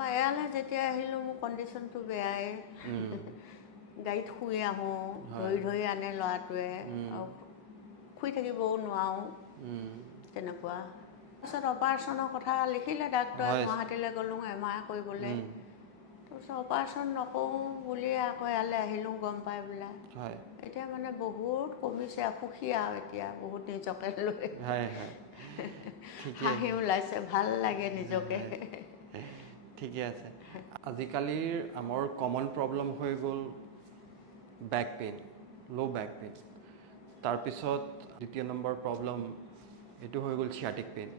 তাৰপৰা এয়ালৈ যেতিয়া আহিলোঁ মোৰ কণ্ডিশ্যনটো বেয়াই গাড়ীত শুই আহোঁ ধৰি ধৰি আনে ল'ৰাটোৱে আৰু শুই থাকিবও নোৱাৰোঁ তেনেকুৱা তাৰপিছত অপাৰেশ্যনৰ কথা লিখিলে ডাক্তৰে গুৱাহাটীলৈ গ'লোঁ MRI কৰিবলৈ তাৰপিছত অপাৰেশ্যন নকৰোঁ বুলিয়ে আকৌ ইয়ালৈ আহিলোঁ গম পাই পেলাই এতিয়া মানে বহুত কমিছে সুখী আৰু এতিয়া বহুত নিজকে লৈ হাঁহি ওলাইছে ভাল লাগে নিজকে ঠিকে আছে আজিকালিৰ আমাৰ কমন প্ৰব্লেম হৈ গ'ল বেক পেইন ল' বেক পেইন তাৰপিছত দ্বিতীয় নম্বৰ প্ৰব্লেম এইটো হৈ গ'ল চিয়াটিক পেইন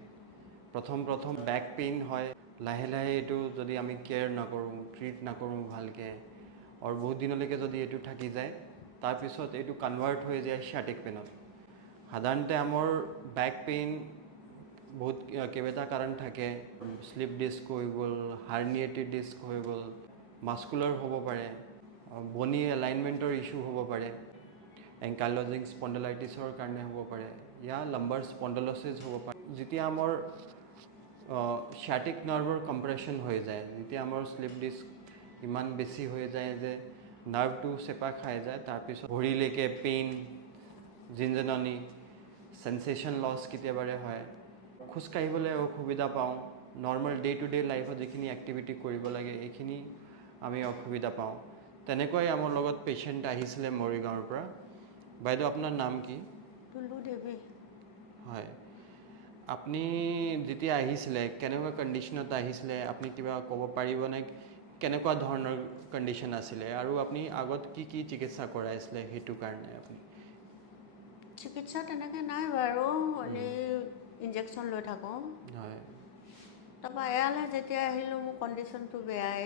প্ৰথম বেক পেইন হয় লাহে লাহে এইটো যদি আমি কেয়াৰ নকৰোঁ ট্ৰিট নকৰোঁ ভালকৈ আৰু বহুত দিনলৈকে যদি এইটো থাকি যায় তাৰপিছত এইটো কনভাৰ্ট হৈ যায় চিয়াটিক পেইনত সাধাৰণতে আমাৰ বেক পেইন বহুত কেইবাটা কাৰণ থাকে স্লিপ ডিস্ক হৈ গ'ল হাৰ্নিয়েটেড ডিস্ক হৈ গ'ল মাস্কুলাৰ হ'ব পাৰে বনি এলাইনমেণ্টৰ ইছ্যু হ'ব পাৰে এংকাইলজিং স্পণ্ডেলাইটিছৰ কাৰণে হ'ব পাৰে লাম্বাৰ স্পণ্ডেলচিছ হ'ব পাৰে যেতিয়া আমাৰ চিয়াটিক নাৰ্ভৰ কম্প্ৰেশ্যন হৈ যায় যেতিয়া আমাৰ স্লিপ ডিস্ক ইমান বেছি হৈ যায় যে নাৰ্ভটো চেপা খাই যায় তাৰপিছত ভৰিলৈকে পেইন জিনজননি সেন্সেশ্যন লছ কেতিয়াবাৰে হয় খোজকাঢ়িবলৈ অসুবিধা পাওঁ নৰ্মেল ডে টু ডে লাইফত যিখিনি এক্টিভিটি কৰিব লাগে এইখিনি আমি অসুবিধা পাওঁ তেনেকুৱাই আমাৰ লগত পেচেণ্ট আহিছিলে মৰিগাঁৱৰ পৰা বাইদেউ আপোনাৰ নাম কি টুলু দেৱী হয় আপুনি যেতিয়া আহিছিলে কেনেকুৱা কণ্ডিশ্যনত আহিছিলে আপুনি কিবা ক'ব পাৰিবনে কেনেকুৱা ধৰণৰ কণ্ডিশ্যন আছিলে আৰু আপুনি আগত কি কি চিকিৎসা কৰাইছিলে সেইটো কাৰণে আপুনি চিকিৎসা তেনেকৈ নাই বাৰু এনেই ইনজেকশ্যন লৈ থাকোঁ হয় তাৰপৰা এয়ালৈ যেতিয়া আহিলোঁ মোৰ কণ্ডিশ্যনটো বেয়াই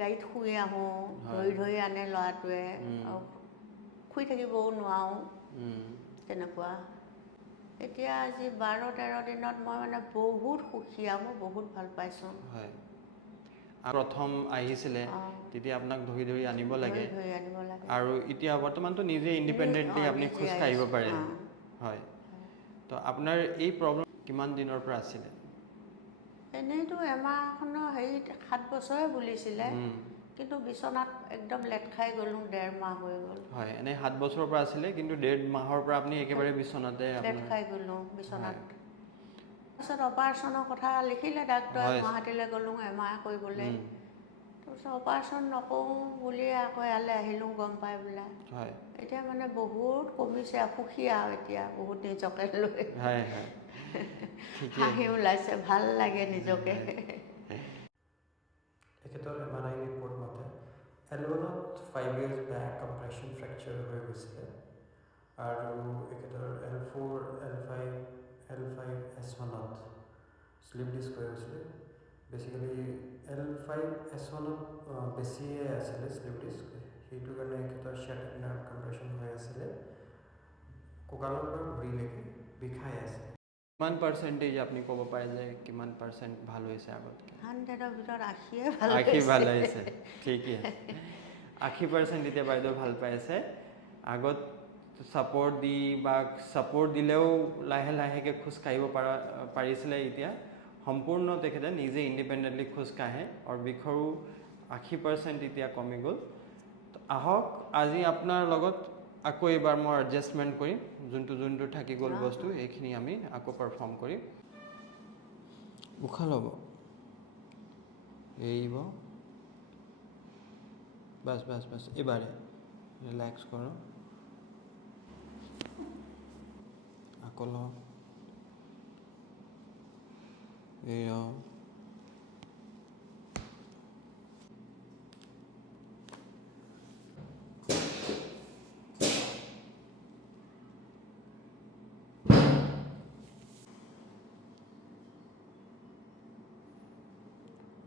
গাড়ীত শুই আহোঁ ধৰি ধৰি আনে ল'ৰাটোৱে আৰু শুই থাকিবও নোৱাৰোঁ তেনেকুৱা এতিয়া আজি 12-13 দিনত মই মানে বহুত সুখী আৰু মই বহুত ভাল পাইছোঁ হয় প্ৰথম আহিছিলে তেতিয়া আপোনাক ধৰি ধৰি আনিব লাগে আৰু এতিয়া বৰ্তমানতো নিজে ইণ্ডিপেণ্ডেণ্টলি আপুনি খোজ কাঢ়িব পাৰে হয় তো আপোনাৰ এই প্ৰব্লেম কিমান দিনৰ পৰা আছিলে এনেইতো এমাহখনৰ হেৰিত 7 বছৰে বুলিছিলে কিন্তু বিচনাত একদম লেট খাই গ'লোঁ 1.5 মাহ হৈ গ'ল হয় এনেই 7 বছৰৰ পৰা আছিলে কিন্তু 1.5 মাহৰ পৰা আপুনি একেবাৰে বিচনাতে লেট খাই গ'লোঁ বিচনাত তাৰপিছত অপাৰেশ্যনৰ কথা লিখিলে ডাক্তৰে গুৱাহাটীলৈ গ'লোঁ MRI কৰিবলৈ তাৰপিছত অপাৰেশ্যন নকৰোঁ বুলিয়ে আকৌ ইয়ালৈ আহিলোঁ গম পাই পেলাই এতিয়া মানে বহুত কমিছে সুখী আৰু এতিয়া বহুত নিজকে লৈ হাঁহি ওলাইছে ভাল লাগে নিজকে তেখেতৰ MRI ৰিপৰ্ট মতে L1ত 5 years বেক কম্প্ৰেশ্যন ফ্ৰেকচাৰ হৈ গৈছিলে আৰু তেখেতৰ L4, L5, L5S1ত স্লিপ ডিস্ক হৈ গৈছিলে বেচিকেলি L5S1ত বেছিয়ে আছিলে স্লিপ ডিস্ক সেইটো কাৰণে তেখেতৰ চিয়াটিক নাৰ্ভ কম্প্ৰেশ্যন হৈ আছিলে কঁকালৰ পৰা ভৰিলৈকে বিষাই আছে কিমান পাৰ্চেণ্টেজ আপুনি ক'ব পাৰে যে কিমান পাৰ্চেণ্ট ভাল হৈছে আগতকৈ 100ৰ ভিতৰত 80 ভাল হৈছে ঠিকে 80% এতিয়া বাইদেউ ভাল পাইছে আগত ছাপৰ্ট দি বা ছাপৰ্ট দিলেও লাহে লাহেকৈ খোজ কাঢ়িব পাৰিছিলে এতিয়া সম্পূৰ্ণ তেখেতে নিজে ইণ্ডিপেণ্ডেণ্টলি খোজ কাঢ়ে আৰু বিষৰো 80% এতিয়া কমি গ'ল আহক আজি আপোনাৰ লগত আকৌ এবাৰ মই এডজাষ্টমেণ্ট কৰিম যোনটো থাকি গ'ল বস্তু এইখিনি আমি আকৌ পাৰফৰ্ম কৰিম উশাহ ল'ব এৰিব বাছ এইবাৰে ৰিলেক্স কৰক আকৌ লওক এৰক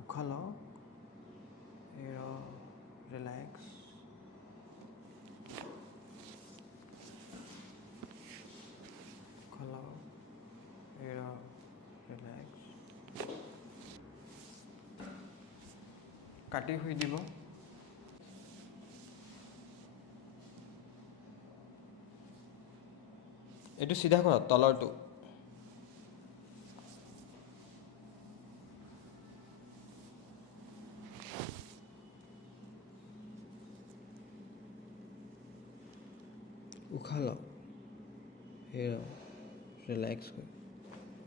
উশাহ লওক এৰক ৰিলেক্স উশাহ লওক এৰক ৰিলেক্স কাটি শুই দিব এইটো চিধা কৰক তলৰটো উশাহ লওক এৰক ৰিলেক্স হৈ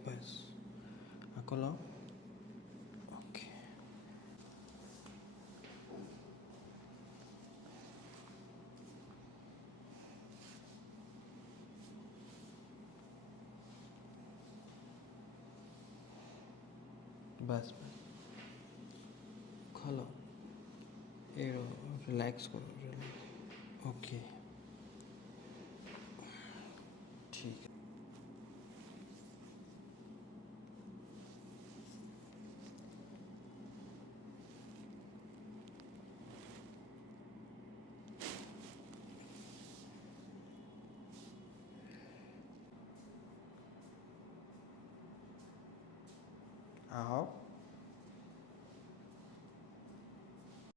বাছ আকৌ লওক অ'কে বাছ বাছ উশাহ লওক এৰক ৰিলেক্স কৰক ৰিলেক্স অ'কে ঠিক আহক